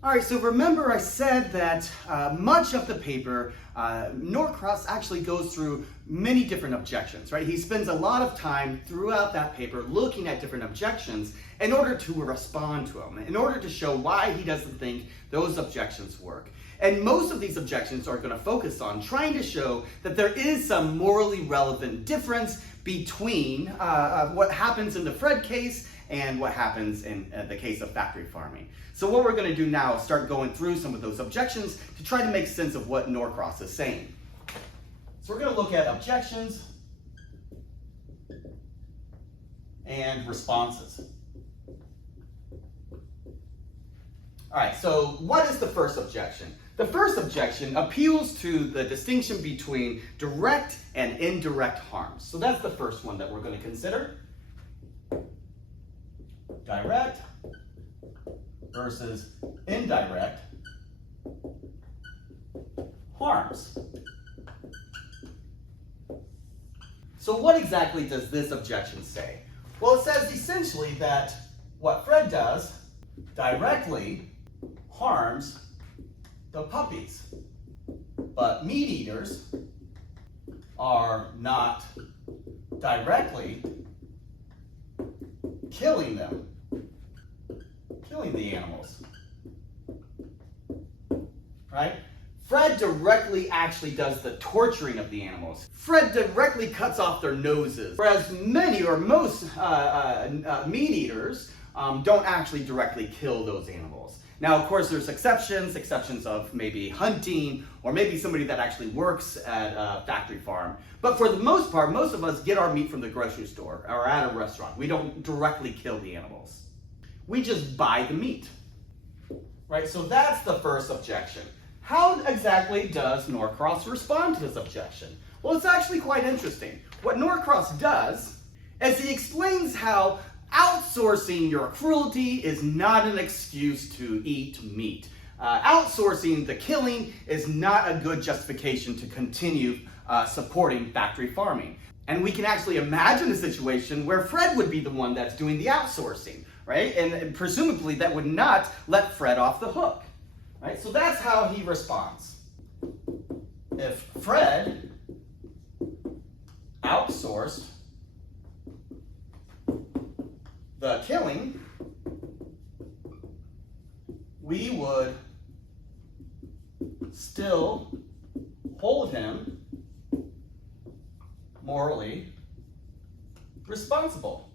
All right, so remember I said that much of the paper, Norcross actually goes through many different objections, right? He spends a lot of time throughout that paper looking at different objections in order to respond to them, in order to show why he doesn't think those objections work. And most of these objections are going to focus on trying to show that there is some morally relevant difference between what happens in the Fred case and what happens in the case of factory farming. So what we're going to do now is start going through some of those objections to try to make sense of what Norcross is saying. So we're going to look at objections and responses. All right, so what is the first objection? The first objection appeals to the distinction between direct and indirect harms. So that's the first one that we're going to consider. Direct versus indirect harms. So what exactly does this objection say? Well, it says essentially that what Fred does directly harms the puppies, but meat eaters are not directly killing them, killing the animals, right? Fred directly actually does the torturing of the animals. Fred directly cuts off their noses, whereas many or most meat eaters don't actually directly kill those animals. Now, of course, there's exceptions of maybe hunting, or maybe somebody that actually works at a factory farm. But for the most part, most of us get our meat from the grocery store or at a restaurant. We don't directly kill the animals. We just buy the meat, right? So that's the first objection. How exactly does Norcross respond to this objection? Well, it's actually quite interesting. What Norcross does is he explains how outsourcing your cruelty is not an excuse to eat meat. Outsourcing the killing is not a good justification to continue supporting factory farming. And we can actually imagine a situation where Fred would be the one that's doing the outsourcing, right? And presumably that would not let Fred off the hook, right? So that's how he responds. If Fred outsourced the killing, we would still hold him morally responsible.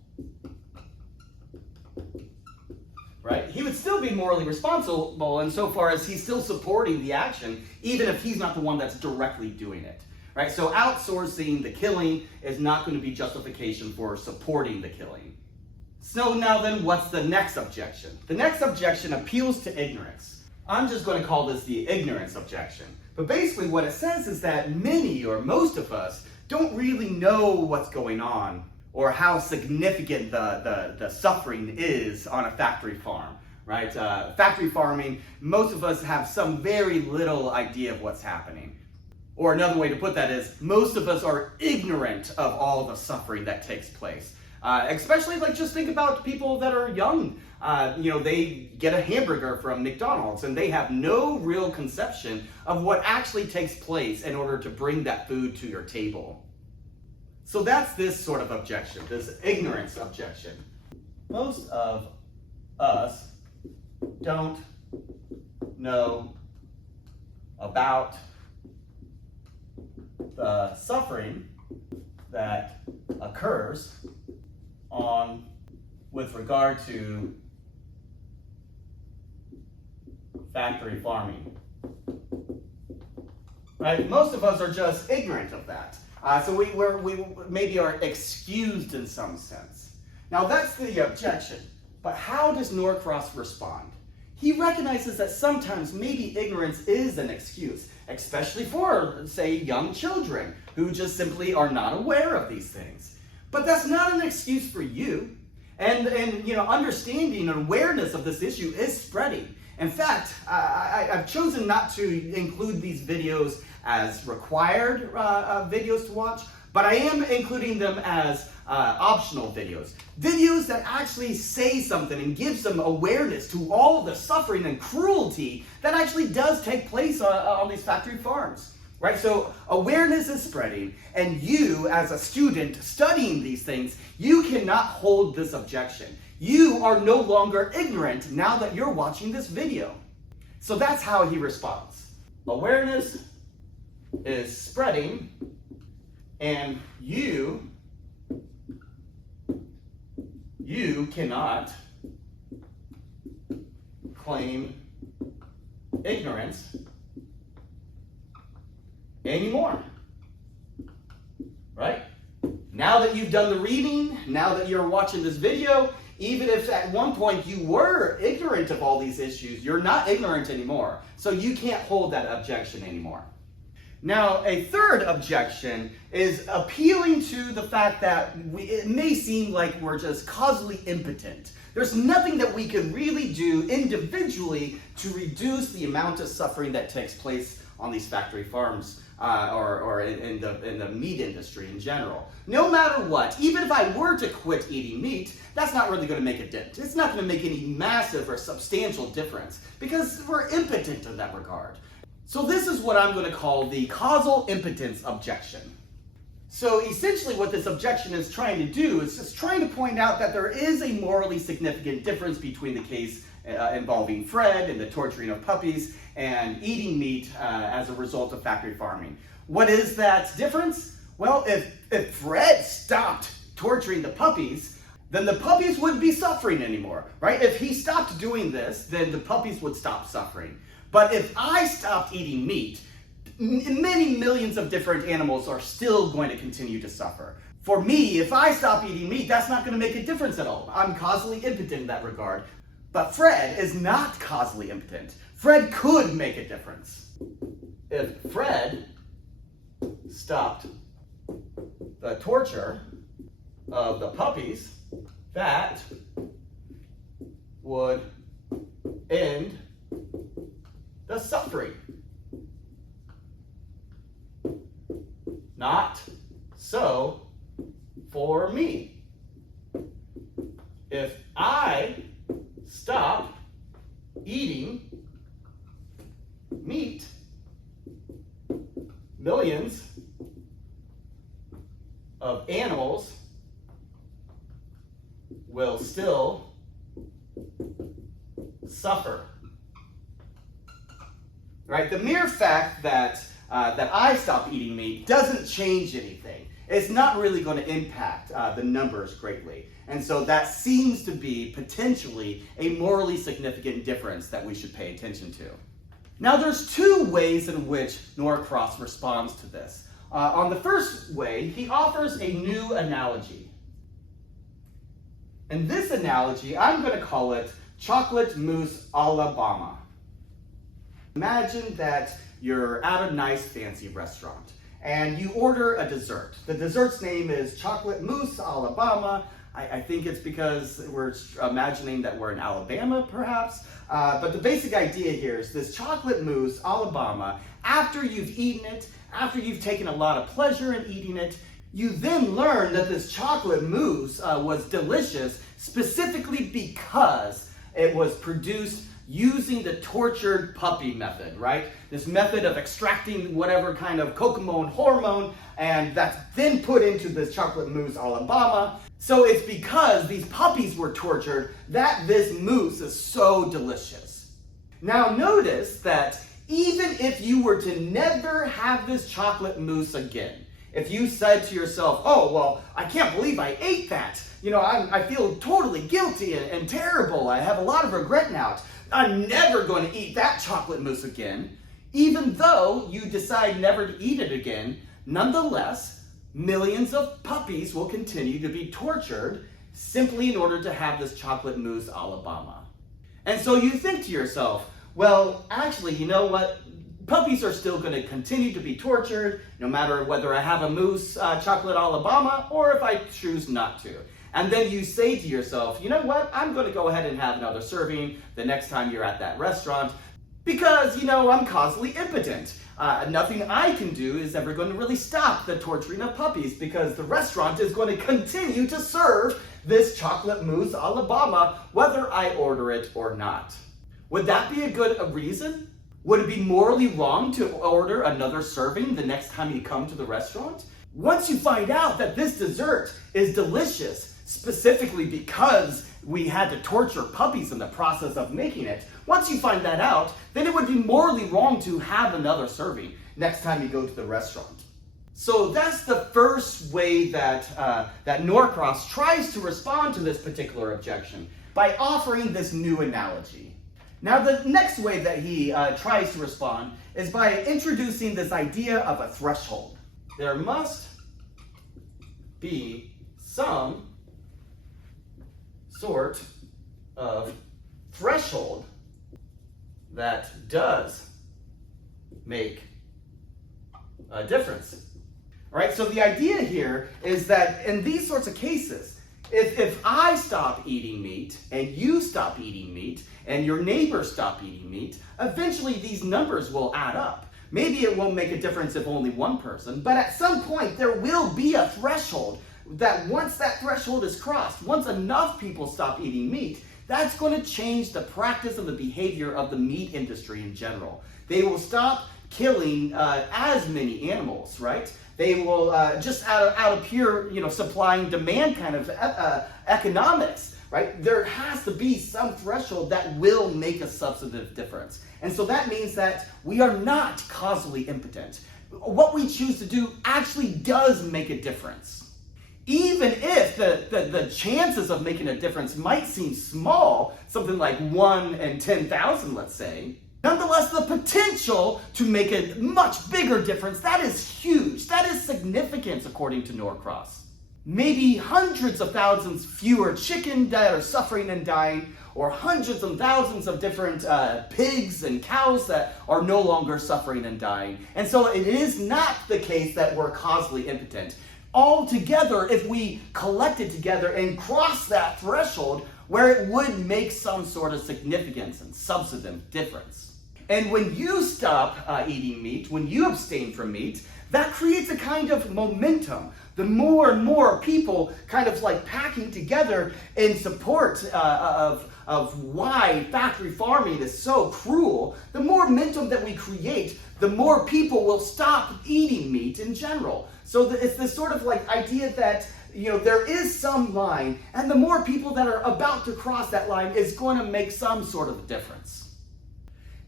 Right? He would still be morally responsible insofar as he's still supporting the action, even if he's not the one that's directly doing it. Right? So outsourcing the killing is not going to be justification for supporting the killing. So now then, what's the next objection? The next objection appeals to ignorance. I'm just going to call this the ignorance objection. But basically what it says is that many or most of us don't really know what's going on or how significant the suffering is on a factory farm, right? Factory farming, most of us have some very little idea of what's happening. Or another way to put that is, most of us are ignorant of all the suffering that takes place. Especially, like, just think about people that are young. They get a hamburger from McDonald's and they have no real conception of what actually takes place in order to bring that food to your table. So that's this sort of objection, this ignorance objection. Most of us don't know about the suffering that occurs with regard to factory farming. Right? Most of us are just ignorant of that. So we maybe are excused in some sense. Now that's the objection. But how does Norcross respond? He recognizes that sometimes maybe ignorance is an excuse, especially for, say, young children who just simply are not aware of these things. But that's not an excuse for you. And understanding and awareness of this issue is spreading. In fact, I've chosen not to include these videos as required videos to watch, but I am including them as optional videos. Videos that actually say something and give some awareness to all of the suffering and cruelty that actually does take place on these factory farms. Right? So awareness is spreading, and you, as a student studying these things, you cannot hold this objection. You are no longer ignorant now that you're watching this video. So that's how he responds. Awareness is spreading, and you cannot claim ignorance anymore. Right? Now that you've done the reading, now that you're watching this video, even if at one point you were ignorant of all these issues, you're not ignorant anymore. So you can't hold that objection anymore. Now, a third objection is appealing to the fact that it may seem like we're just causally impotent. There's nothing that we can really do individually to reduce the amount of suffering that takes place on these factory farms or in the meat industry in general. No matter what, even if I were to quit eating meat, that's not really going to make a dent. It's not going to make any massive or substantial difference because we're impotent in that regard. So this is what I'm going to call the causal impotence objection. So essentially what this objection is trying to do is just trying to point out that there is a morally significant difference between the case involving Fred and the torturing of puppies and eating meat as a result of factory farming. What is that difference? Well, if Fred stopped torturing the puppies, then the puppies wouldn't be suffering anymore, right? If he stopped doing this, then the puppies would stop suffering. But if I stopped eating meat, many millions of different animals are still going to continue to suffer. For me, if I stop eating meat, that's not going to make a difference at all. I'm causally impotent in that regard. But Fred is not causally impotent. Fred could make a difference. If Fred stopped the torture of the puppies, that would end the suffering. Not so for me. If I stop eating meat, millions of animals will still suffer. Right? The mere fact that I stop eating meat doesn't change anything. It's not really going to impact the numbers greatly. And so that seems to be potentially a morally significant difference that we should pay attention to. Now there's two ways in which Norcross responds to this. On the first way, he offers a new analogy. And this analogy, I'm going to call it chocolate mousse Alabama. Imagine that you're at a nice fancy restaurant and you order a dessert. The dessert's name is chocolate mousse Alabama. I think it's because we're imagining that we're in Alabama, perhaps. But the basic idea here is this chocolate mousse Alabama, after you've eaten it, after you've taken a lot of pleasure in eating it, you then learn that this chocolate mousse was delicious specifically because it was produced using the tortured puppy method, right? This method of extracting whatever kind of cocoa hormone, and that's then put into this chocolate mousse Alabama. So it's because these puppies were tortured that this mousse is so delicious. Now notice that even if you were to never have this chocolate mousse again, if you said to yourself, oh, well, I can't believe I ate that. You know, I feel totally guilty and terrible. I have a lot of regret now. I'm never going to eat that chocolate mousse again. Even though you decide never to eat it again, nonetheless, millions of puppies will continue to be tortured simply in order to have this chocolate mousse Alabama. And so you think to yourself, well, actually, you know what? Puppies are still going to continue to be tortured no matter whether I have a mousse chocolate Alabama or if I choose not to. And then you say to yourself, you know what? I'm going to go ahead and have another serving the next time you're at that restaurant. Because, I'm causally impotent. Nothing I can do is ever going to really stop the torturing of puppies because the restaurant is going to continue to serve this chocolate mousse Alabama whether I order it or not. Would that be a good reason? Would it be morally wrong to order another serving the next time you come to the restaurant? Once you find out that this dessert is delicious, specifically because we had to torture puppies in the process of making it, once you find that out, then it would be morally wrong to have another serving next time you go to the restaurant. So that's the first way that Norcross tries to respond to this particular objection, by offering this new analogy. Now, the next way that he tries to respond is by introducing this idea of a threshold. There must be some sort of threshold that does make a difference. All right, so the idea here is that in these sorts of cases, if I stop eating meat and you stop eating meat and your neighbors stop eating meat, eventually these numbers will add up. Maybe it won't make a difference if only one person, but at some point there will be a threshold that once that threshold is crossed, once enough people stop eating meat, that's going to change the practice and the behavior of the meat industry in general. They will stop killing as many animals, right? They will just out of pure, supply and demand kind of economics, right? There has to be some threshold that will make a substantive difference. And so that means that we are not causally impotent. What we choose to do actually does make a difference. Even if the chances of making a difference might seem small, something like 1 in 10,000, let's say, nonetheless, the potential to make a much bigger difference, that is huge. That is significant, according to Norcross. Maybe hundreds of thousands fewer chicken that are suffering and dying, or hundreds and thousands of different pigs and cows that are no longer suffering and dying. And so it is not the case that we're causally impotent. Altogether, if we collected together and cross that threshold where it would make some sort of significance and substantive difference. And when you stop eating meat, when you abstain from meat, that creates a kind of momentum. The more and more people kind of like packing together in support of why factory farming is so cruel, the more momentum that we create, the more people will stop eating meat in general. So it's this sort of like idea that there is some line, and the more people that are about to cross that line is going to make some sort of difference.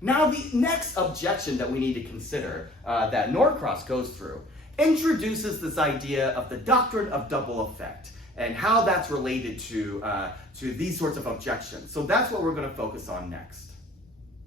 Now, the next objection that we need to consider that Norcross goes through introduces this idea of the doctrine of double effect and how that's related to these sorts of objections. So that's what we're going to focus on next.